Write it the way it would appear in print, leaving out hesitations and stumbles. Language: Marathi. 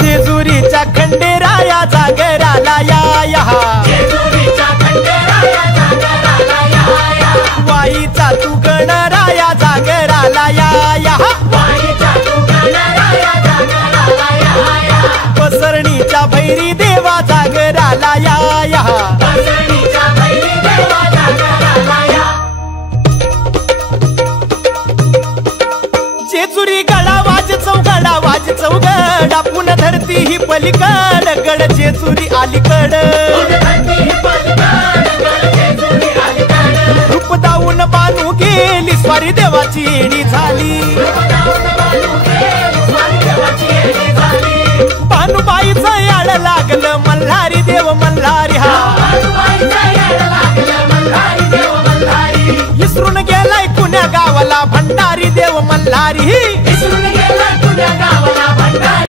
जेजुरीच्या खंडेराया जागराला या वाईचा तू गणराया जागराला या पसरणीच्या भैरी देवा जागराला या जेजुरी गळा वाज चौघडा पुन्हा धरती ही पलीकड गड जेजुरी अलीकड रूप दाऊन बानू गेली स्वारी देवाची येणी झाली बानूबाईचं याड लागलं मल्हारी देव मल्हारी हा विसरून गेलाय पुण्या गावाला भंडारी देव मल्हारी